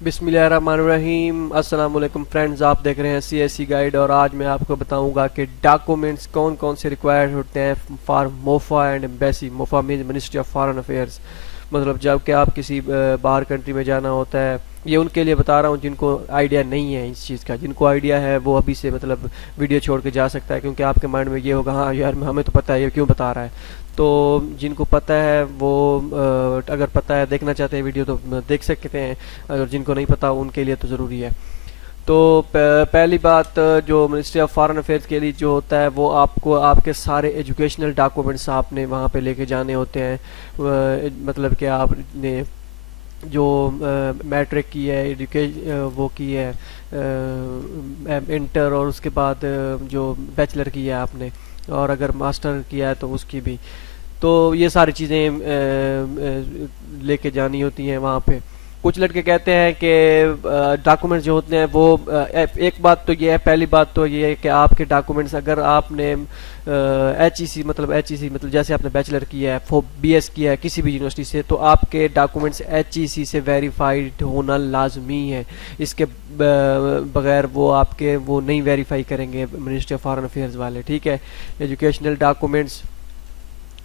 बिस्मिल्लाहिर्रहमानिर्रहीम। अस्सलाम वालेकुम फ्रेंड्स, आप देख रहे हैं सीएससी गाइड और आज मैं आपको बताऊंगा कि डॉक्यूमेंट्स कौन कौन से रिक्वायर्ड होते हैं for MOFA and embassy. MOFA mean ministry of foreign affairs, मतलब जब कि आप किसी बाहर कंट्री में जाना होता है। ये उनके लिए बता रहा हूँ जिनको आइडिया नहीं है इस चीज़ का। जिनको आइडिया है वो अभी से मतलब वीडियो छोड़ के जा सकता है, क्योंकि आपके माइंड में ये होगा हाँ यार हमें तो पता है ये क्यों बता रहा है। तो जिनको पता है वो अगर पता है देखना चाहते हैं वीडियो तो देख सकते हैं, अगर जिनको नहीं पता उनके लिए तो ज़रूरी है। तो पहली बात, जो मिनिस्ट्री ऑफ फॉरेन अफेयर्स के लिए जो होता है वो आपको आपके सारे एजुकेशनल डॉक्यूमेंट्स आपने वहाँ पे लेके जाने होते हैं। मतलब कि आपने जो मैट्रिक की है वो की है, इंटर, और उसके बाद जो बैचलर की है आपने, और अगर मास्टर किया है तो उसकी भी। तो ये सारी चीज़ें लेके जानी होती हैं वहाँ पे। कुछ लड़के कहते हैं कि डॉक्यूमेंट्स जो होते हैं वो एक बात तो ये है, पहली बात तो ये है कि आपके डॉक्यूमेंट्स, अगर आपने एच ई सी मतलब जैसे आपने बैचलर किया है, बीएस किया है किसी भी यूनिवर्सिटी से, तो आपके डॉक्यूमेंट्स एच ई सी से वेरीफाइड होना लाजमी है। इसके बगैर वो आपके वो नहीं वेरीफाई करेंगे मिनिस्ट्री ऑफ फॉरेन अफेयर्स वाले, ठीक है। एजुकेशनल डॉक्यूमेंट्स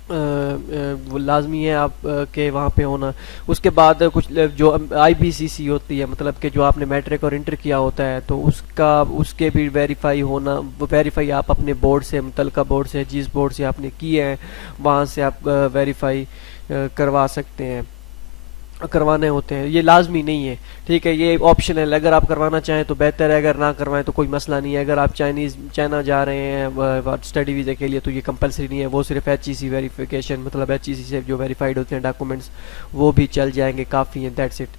वो लाजमी है आप के वहाँ पे होना। उसके बाद कुछ जो आईबीसीसी होती है, मतलब कि जो आपने मैट्रिक और इंटर किया होता है, तो उसके भी वेरीफाई होना। वो वेरीफाई आप अपने बोर्ड से, मुतलका बोर्ड से, जिस बोर्ड से आपने किए हैं वहाँ से आप वेरीफाई करवा सकते हैं, करवाने होते हैं। ये लाजमी नहीं है, ठीक है, ये ऑप्शनल है। अगर आप करवाना चाहें तो बेहतर है, अगर ना करवाएं तो कोई मसला नहीं है। अगर आप चाइना जा रहे हैं स्टडी वीज़ा के लिए तो ये कंपलसरी नहीं है, वो सिर्फ एच ई सी वेरीफिकेशन, मतलब एच ई सी से जो वेरीफाइड होते हैं डॉक्यूमेंट्स वो भी चल जाएंगे, काफ़ी है, दैट्स इट।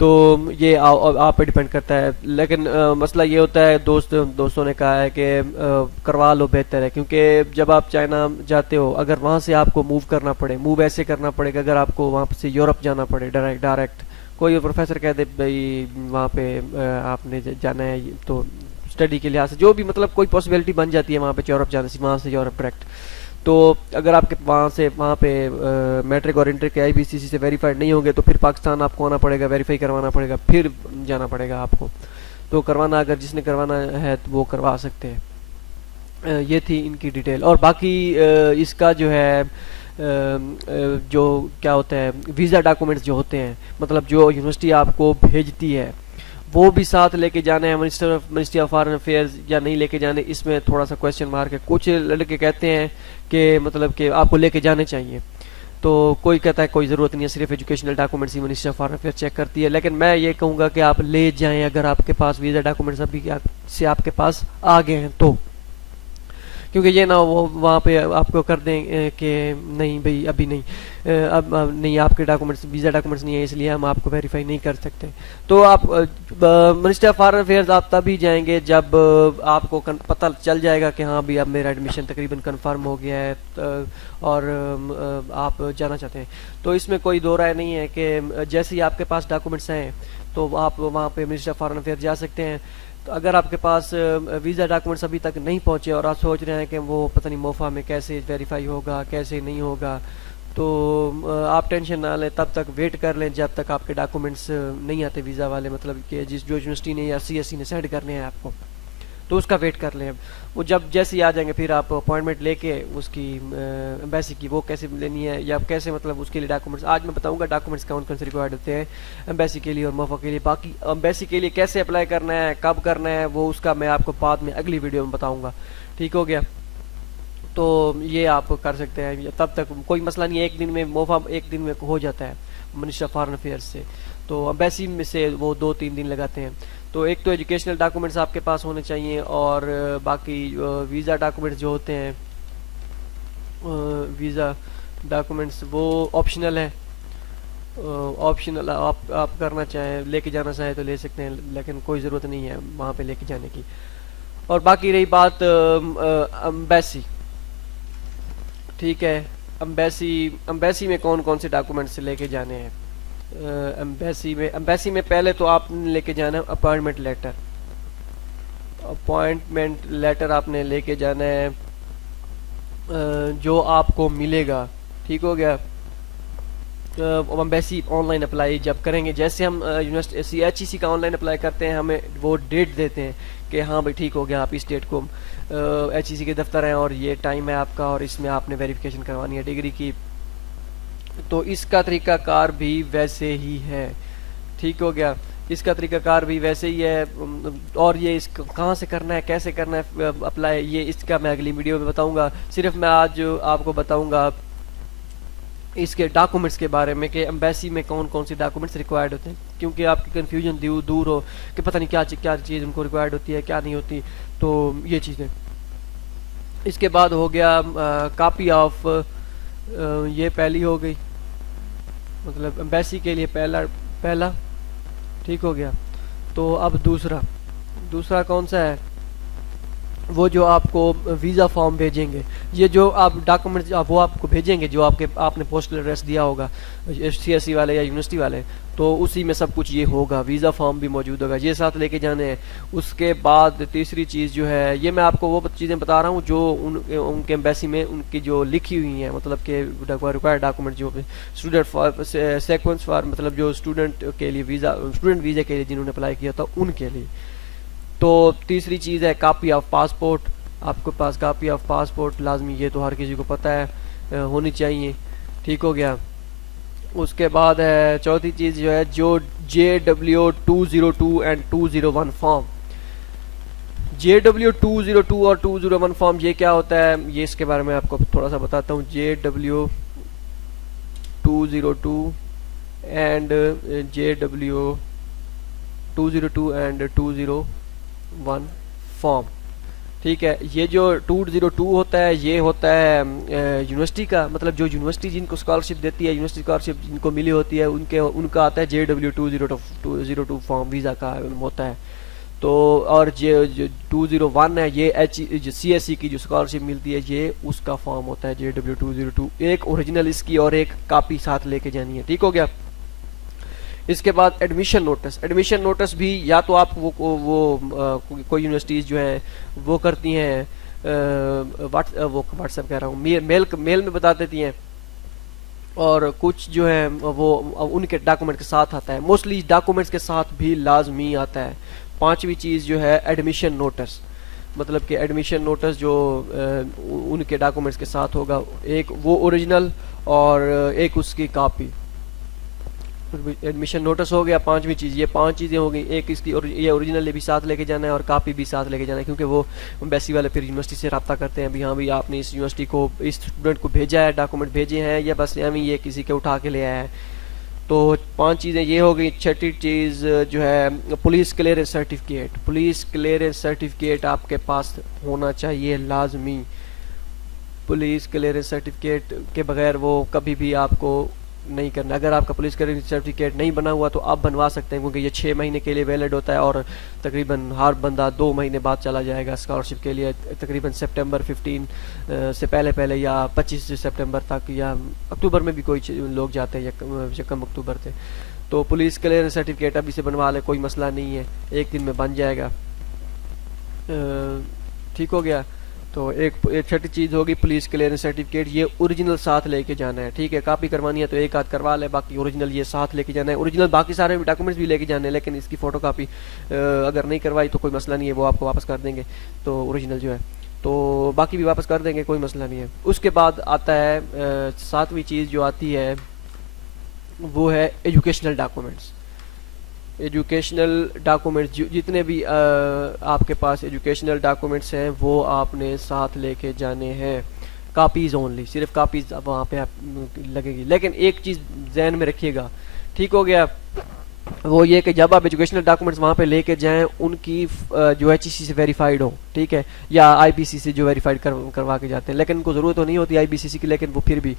तो ये आप पे डिपेंड करता है। लेकिन मसला ये होता है, दोस्तों ने कहा है कि करवा लो, बेहतर है, क्योंकि जब आप चाइना जाते हो, अगर वहाँ से आपको मूव करना पड़े, मूव ऐसे करना पड़ेगा, अगर आपको वहाँ से यूरोप जाना पड़े डायरेक्ट, कोई प्रोफेसर कह दे भाई वहाँ पे आपने जाना है तो स्टडी के लिहाज से जो भी, मतलब कोई पॉसिबिलिटी बन जाती है वहाँ पे यूरोप जाने से, वहाँ से यूरोप डायरेक्ट। तो अगर आपके वहाँ पे मैट्रिक और इंटर के आईबीसीसी से वेरीफाइड नहीं होंगे तो फिर पाकिस्तान आपको आना पड़ेगा, वेरीफाई करवाना पड़ेगा, फिर जाना पड़ेगा आपको। तो करवाना, अगर जिसने करवाना है तो वो करवा सकते हैं। ये थी इनकी डिटेल। और बाकी इसका जो है जो क्या होता है, वीज़ा डॉक्यूमेंट्स जो होते हैं, मतलब जो यूनिवर्सिटी आपको भेजती है वो भी साथ लेके जाने हैं मिनिस्ट्री ऑफ फॉरेन अफेयर्स, या नहीं लेके जाने, इसमें थोड़ा सा क्वेश्चन मार्क है। कुछ लड़के कहते हैं कि मतलब कि आपको लेके जाने चाहिए, तो कोई कहता है कोई ज़रूरत नहीं है, सिर्फ एजुकेशनल डॉक्यूमेंट्स ही ministry of foreign affairs check करती है। लेकिन मैं ये कहूँगा कि आप ले जाएं, अगर आपके पास वीज़ा डॉक्यूमेंट्स अभी से आपके पास आ गए हैं तो, क्योंकि ये ना वो वहाँ पे आपको कर दें कि नहीं भाई अभी नहीं, अब नहीं, आपके डॉक्यूमेंट्स, वीज़ा डॉक्यूमेंट्स नहीं है इसलिए हम आपको वेरीफाई नहीं कर सकते। तो आप मिनिस्ट्री ऑफ फॉरेन अफेयर्स आप तभी जाएंगे जब आपको पता चल जाएगा कि हाँ भाई अब मेरा एडमिशन तकरीबन कंफर्म हो गया है, और आप जाना चाहते हैं। तो इसमें कोई दो राय नहीं है कि जैसे ही आपके पास डॉक्यूमेंट्स हैं तो आप वहाँ पे मिनिस्ट्री ऑफ फॉरेन अफेयर्स जा सकते हैं। तो अगर आपके पास वीज़ा डॉक्यूमेंट्स अभी तक नहीं पहुँचे और आप सोच रहे हैं कि वो पता नहीं मोफा में कैसे वेरीफाई होगा, कैसे नहीं होगा, तो आप टेंशन ना लें, तब तक वेट कर लें जब तक आपके डॉक्यूमेंट्स नहीं आते वीज़ा वाले, मतलब कि जो यूनिवर्सिटी ने या सीएससी ने सेंड करने हैं आपको, तो उसका वेट कर लें। वो जब जैसे ही आ जाएंगे फिर आप अपॉइंटमेंट लेके उसकी एम्बेसी की वो कैसे लेनी है, या कैसे, मतलब उसके लिए डॉक्यूमेंट्स आज मैं बताऊंगा डॉक्यूमेंट्स कौन कौन से रिक्वायर्ड होते हैं एम्बेसी के लिए और मोफा के लिए। बाकी एम्बेसी के लिए कैसे अप्लाई करना है, कब करना है, वो उसका मैं आपको बाद में अगली वीडियो में बताऊँगा, ठीक हो गया। तो ये आप कर सकते हैं, तब तक कोई मसला नहीं है, एक दिन में मोफा एक दिन में हो जाता है मिनिस्टर ऑफ फॉरेन अफेयर्स से। तो एम्बेसी में से वो 2-3 दिन लगाते हैं। तो एक तो एजुकेशनल डॉक्यूमेंट्स आपके पास होने चाहिए, और बाकी वीज़ा डॉक्यूमेंट्स जो होते हैं, वीज़ा डॉक्यूमेंट्स वो ऑप्शनल है। ऑप्शनल आप करना चाहें, लेके जाना चाहें तो ले सकते हैं, लेकिन कोई ज़रूरत नहीं है वहाँ पे लेके जाने की। और बाकी रही बात एम्बेसी, ठीक है, एम्बेसी एम्बेसी में कौन कौन से डॉक्यूमेंट्स लेके जाने हैं। एम्बेसी में पहले तो आपने लेके जाना है अपॉइंटमेंट लेटर। अपॉइंटमेंट लेटर आपने लेके जाना है जो आपको मिलेगा, ठीक हो गया। एम्बेसी ऑनलाइन अप्लाई जब करेंगे, जैसे हम यूनिवर्सिटी HEC का ऑनलाइन अप्लाई करते हैं, हमें वो डेट देते हैं कि हाँ भाई ठीक हो गया, आप इस डेट को HEC के दफ्तर हैं और ये टाइम है आपका और इसमें आपने वेरिफिकेशन करवानी है डिग्री की। तो इसका तरीकाकार भी वैसे ही है, ठीक हो गया। इसका तरीकाकार भी वैसे ही है। और ये इस कहाँ से करना है, कैसे करना है अप्लाई, ये इसका मैं अगली वीडियो में बताऊंगा। सिर्फ मैं आज आपको बताऊंगा इसके डॉक्यूमेंट्स के बारे में कि एम्बेसी में कौन कौन से डॉक्यूमेंट्स रिक्वायर्ड होते हैं, क्योंकि आपकी कन्फ्यूजन दूर हो कि पता नहीं क्या चीज़ उनको रिक्वायर्ड होती है क्या नहीं होती। तो ये चीज़ें। इसके बाद हो गया कॉपी ऑफ, ये पहली हो गई, मतलब एम्बेसी के लिए पहला ठीक हो गया। तो अब दूसरा कौन सा है, वो जो आपको वीज़ा फॉर्म भेजेंगे, ये जो आप डॉक्यूमेंट्स वो आपको भेजेंगे जो आपने पोस्टल एड्रेस दिया होगा CSE वाले या यूनिवर्सिटी वाले, तो उसी में सब कुछ ये होगा, वीज़ा फॉर्म भी मौजूद होगा, ये साथ लेके जाने हैं। उसके बाद तीसरी चीज़ जो है, ये मैं आपको वो चीज़ें बता रहा हूँ जो उनके एम्बेसी में उनकी जो लिखी हुई हैं, मतलब कि रिक्वायर्ड डॉक्यूमेंट जो स्टूडेंट फॉर सेक्वेंस फॉर, मतलब जो स्टूडेंट के लिए स्टूडेंट वीज़ा के लिए जिन्होंने अप्लाई किया था उनके लिए। तो तीसरी चीज़ है कॉपी ऑफ पासपोर्ट, आपके पास कॉपी ऑफ पासपोर्ट लाजमी, ये तो हर किसी को पता है होनी चाहिए, ठीक हो गया। उसके बाद है चौथी चीज़ जो है, जो JW 202 एंड 201 फॉर्म। JW 202 और 201 फॉर्म ये क्या होता है, ये इसके बारे में आपको थोड़ा सा बताता हूँ। JW 202 and JW 202 and 201 form, ठीक है। ये जो 202 होता है ये होता है यूनिवर्सिटी का, मतलब जो यूनिवर्सिटी जिनको स्कॉलरशिप देती है, यूनिवर्सिटी स्कॉलरशिप जिनको मिली होती है उनका आता है JW 202 फॉर्म, वीज़ा का होता है। तो और जो 201 है ये CSE की जो स्कॉलरशिप मिलती है ये उसका फॉर्म होता है JW 202। एक ओरिजिनल इसकी और एक कॉपी साथ लेके जानी है, ठीक हो गया। इसके बाद एडमिशन नोटिस भी या तो आप कोई यूनिवर्सिटीज़ जो हैं वो करती हैं, व्हाट्सएप कह रहा हूँ, मेल में बता देती हैं, और कुछ जो है वो उनके डॉक्यूमेंट के साथ आता है, मोस्टली डॉक्यूमेंट्स के साथ भी लाजमी आता है। पांचवी चीज़ जो है एडमिशन नोटिस, मतलब कि एडमिशन नोटिस जो उनके डॉक्यूमेंट्स के साथ होगा, एक वो ओरिजिनल और एक उसकी कॉपी। एडमिशन नोटिस हो गया पांचवी चीज़, ये पांच चीज़ें हो गई। एक इसकी ये ओरिजिनल भी साथ लेके जाना है और कॉपी भी साथ लेके जाना है, क्योंकि वो एम्बेसी वाले फिर यूनिवर्सिटी से रब्ता करते हैं भी हाँ भाई आपने इस यूनिवर्सिटी को इस स्टूडेंट को भेजा है, डॉक्यूमेंट भेजे हैं, या बस एम ये किसी के उठा के ले आया है। तो पांच चीज़ें ये हो गई। छठी चीज़ जो है पुलिस क्लियरेंस सर्टिफिकेट आपके पास होना चाहिए लाजमी। पुलिस क्लियरेंस सर्टिफिकेट के बगैर वो कभी भी आपको नहीं करना। अगर आपका पुलिस क्लियरेंस सर्टिफिकेट नहीं बना हुआ तो आप बनवा सकते हैं, क्योंकि ये 6 महीने के लिए वैलिड होता है और तकरीबन हर बंदा 2 महीने बाद चला जाएगा स्कॉलरशिप के लिए, तकरीबन सितंबर 15 से पहले या 25 सितंबर तक, या अक्टूबर में भी कोई लोग जाते हैं या कम अक्टूबर से। तो पुलिस क्लियरेंस सर्टिफिकेट अभी से बनवा ले, कोई मसला नहीं है, एक दिन में बन जाएगा, ठीक हो गया। तो एक छठी चीज़ होगी पुलिस क्लियरेंस सर्टिफिकेट, ये ओरिजिनल साथ लेके जाना है, ठीक है। कॉपी करवानी है तो एक आध करवा ले, बाकी ओरिजिनल ये साथ लेके जाना है। ओरिजिनल बाकी सारे डॉक्यूमेंट्स भी लेके जाने हैं, लेकिन इसकी फ़ोटो कापी अगर नहीं करवाई तो कोई मसला नहीं है, वो आपको वापस कर देंगे। तो ओरिजिनल जो है तो बाकी भी वापस कर देंगे, कोई मसला नहीं है। उसके बाद आता है सातवीं चीज़ जो आती है वो है एजुकेशनल डॉक्यूमेंट्स। जितने भी आपके पास एजुकेशनल डॉक्यूमेंट्स हैं वो आपने साथ लेके जाने हैं, कापीज़ ओनली, सिर्फ कापीज़ वहाँ पे आप लगेगी। लेकिन एक चीज़ जहन में रखिएगा, ठीक हो गया, वो ये कि जब आप एजुकेशनल डॉक्यूमेंट्स वहाँ पे लेके जाएं उनकी जो HEC से वेरीफाइड हो, ठीक है, या IBCC से जो वेरीफाइड करवा के जाते हैं, लेकिन उनको ज़रूरत तो नहीं होती IBCC की, लेकिन वो फिर भी,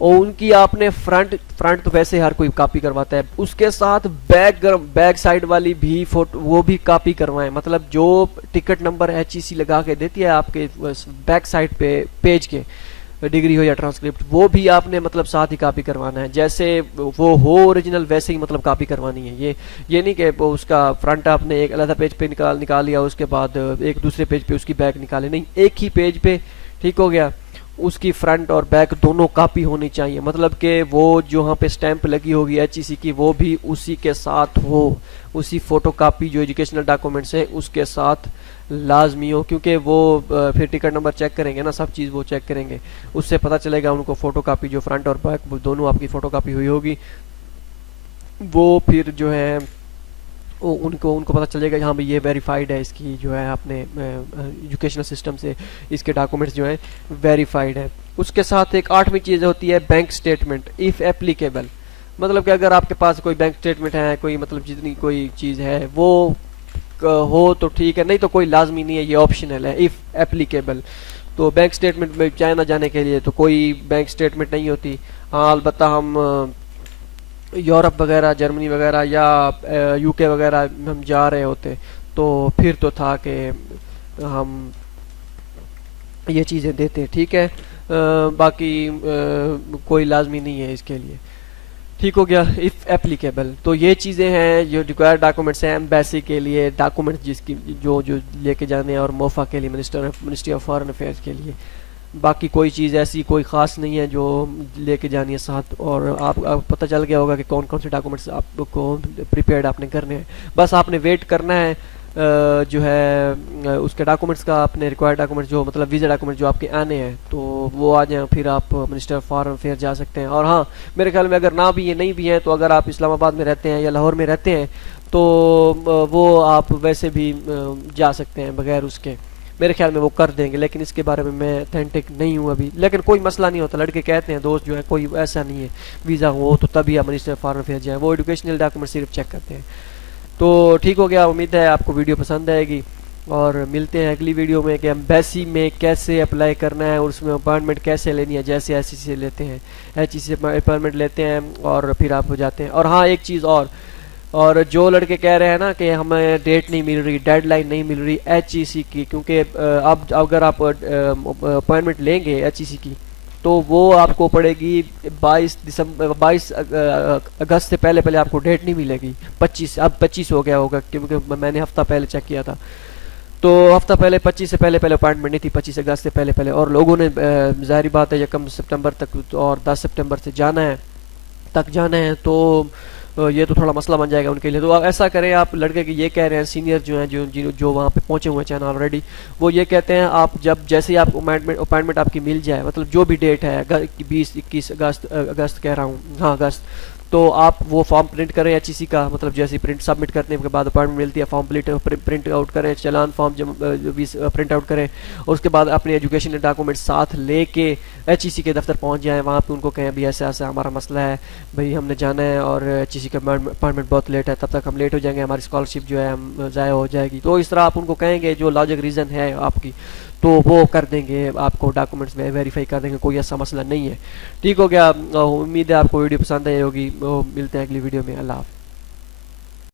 और उनकी आपने फ्रंट तो वैसे हर कोई कॉपी करवाता है, उसके साथ बैक साइड वाली भी फोटो वो भी कॉपी करवाएं। मतलब जो टिकट नंबर HEC लगा के देती है आपके बैक साइड पे पेज के, डिग्री हो या ट्रांसक्रिप्ट, वो भी आपने मतलब साथ ही कॉपी करवाना है। जैसे वो हो ओरिजिनल वैसे ही मतलब कॉपी करवानी है। ये नहीं कि उसका फ्रंट आपने एक अलग पेज पे निकाल लिया, उसके बाद एक दूसरे पेज पे उसकी बैक निकाले, नहीं, एक ही पेज पे, ठीक हो गया। उसकी फ्रंट और बैक दोनों कॉपी होनी चाहिए, मतलब कि वो जो वहाँ पे स्टैंप लगी होगी एचईसी की वो भी उसी के साथ हो, उसी फोटो कापी जो एजुकेशनल डॉक्यूमेंट्स है उसके साथ लाजमी हो, क्योंकि वो फिर टिकट नंबर चेक करेंगे ना, सब चीज़ वो चेक करेंगे, उससे पता चलेगा उनको फ़ोटो कापी जो फ्रंट और बैक दोनों आपकी फ़ोटो कापी हुई होगी, वो फिर जो है वो उनको उनको पता चलेगा हाँ भाई ये वेरीफाइड है, इसकी जो है आपने एजुकेशनल सिस्टम से इसके डॉक्यूमेंट्स जो है वेरीफाइड है। उसके साथ एक आठवीं चीज़ होती है बैंक स्टेटमेंट इफ़ एप्लीकेबल, मतलब कि अगर आपके पास कोई बैंक स्टेटमेंट है, कोई मतलब जितनी कोई चीज़ है वो हो तो ठीक है, नहीं तो कोई लाजमी नहीं है, ये ऑप्शनल है इफ़ एप्लीकेबल। तो बैंक स्टेटमेंट में चाइना जाने के लिए तो कोई बैंक स्टेटमेंट नहीं होती, हाँ अलबत्ता हम यूरोप वगैरह जर्मनी वगैरह या यूके वगैरह हम जा रहे होते तो फिर तो था कि हम ये चीज़ें देते, ठीक है, बाकी कोई लाजमी नहीं है इसके लिए। ठीक हो गया इफ़ एप्लीकेबल। तो ये चीज़ें हैं जो रिक्वायर्ड डॉक्यूमेंट्स हैं एम्बेसी के लिए, डॉक्यूमेंट्स जिसकी जो जो लेके जाने हैं, और मोफा के लिए मिनिस्ट्री ऑफ फॉरेन अफेयर्स के लिए। बाकी कोई चीज़ ऐसी कोई ख़ास नहीं है जो लेके जानी है साथ, और आप पता चल गया होगा कि कौन कौन से डॉक्यूमेंट्स आपको प्रिपेयर्ड आपने करने हैं। बस आपने वेट करना है जो है उसके डॉक्यूमेंट्स का, अपने रिक्वायर्ड डॉक्यूमेंट्स जो मतलब वीज़ा डॉक्यूमेंट जो आपके आने हैं तो वो आ जाएं, फिर आप मिनिस्टर ऑफ फॉरेन अफेयर जा सकते हैं। और हाँ मेरे ख्याल में अगर ना भी ये नहीं भी हैं तो अगर आप इस्लामाबाद में रहते हैं या लाहौर में रहते हैं तो वो आप वैसे भी जा सकते हैं बगैर उसके, मेरे ख्याल में वो कर देंगे, लेकिन इसके बारे में मैं अथेंटिक नहीं हूँ अभी। लेकिन कोई मसला नहीं होता, लड़के कहते हैं दोस्त जो है कोई ऐसा नहीं है वीज़ा हो तो तभी आप मिनिस्टर ऑफ फॉरेन अफेयर जाएँ, वो एजुकेशनल डॉक्यूमेंट सिर्फ चेक करते हैं। तो ठीक हो गया, उम्मीद है आपको वीडियो पसंद आएगी, और मिलते हैं अगली वीडियो में कि एम्बेसी में कैसे अप्लाई करना है और उसमें अपॉइंटमेंट कैसे लेनी है, जैसे एच से लेते हैं, एच से अपॉइंटमेंट लेते हैं और फिर आप हो जाते हैं। और हाँ एक चीज़ और जो लड़के कह रहे हैं ना कि हमें डेट नहीं मिल रही, डेडलाइन नहीं मिल रही एचईसी की, क्योंकि अब अगर आप अपॉइंटमेंट लेंगे एचईसी की तो वो आपको पड़ेगी 22 अगस्त से पहले पहले आपको डेट नहीं मिलेगी, 25 अब 25 हो गया होगा क्योंकि मैंने हफ्ता पहले चेक किया था, तो हफ्ता पहले 25 से पहले पहले अपॉइंटमेंट नहीं थी, 25 अगस्त से पहले पहले, और लोगों ने ज़ाहिर बात है 1 सितंबर तक और 10 सितंबर से जाना है तो ये तो थोड़ा मसला बन जाएगा उनके लिए। तो आप ऐसा करें, आप लड़के के ये कह रहे हैं सीनियर जो हैं जो वहाँ पे पहुँचे हुए हैं चाइना ऑलरेडी, वो ये कहते हैं आप जैसे ही आप अपॉइंटमेंट आपकी मिल जाए, मतलब जो भी डेट है 20-21 अगस्त कह रहा हूँ, हाँ अगस्त, तो आप वो फॉर्म प्रिंट करें एचईसी का, मतलब जैसे ही प्रिंट सबमिट करने के बाद अपॉइंटमेंट मिलती है फॉर्म प्रिंट आउट करें, चालान फॉर्म प्रिंट आउट करें, और उसके बाद अपने एजुकेशनल डॉक्यूमेंट साथ लेके एचईसी के दफ्तर पहुंच जाएं, वहाँ पे उनको कहें भाई ऐसा ऐसा हमारा मसला है, भाई हमने जाना है और एचईसी का अपॉइंटमेंट बहुत लेट है, तब तक हम लेट हो जाएंगे, हमारी स्कॉलरशिप जो है हम ज़ाया हो जाएगी। तो इस तरह आप उनको कहेंगे जो लॉजिक रीज़न है आपकी, तो वो कर देंगे, आपको डॉक्यूमेंट्स वेरीफाई कर देंगे, कोई ऐसा मसला नहीं है। ठीक हो गया, उम्मीद है आपको वीडियो पसंद आई होगी, मिलते हैं अगली वीडियो में, अल्लाह हाफ़िज़।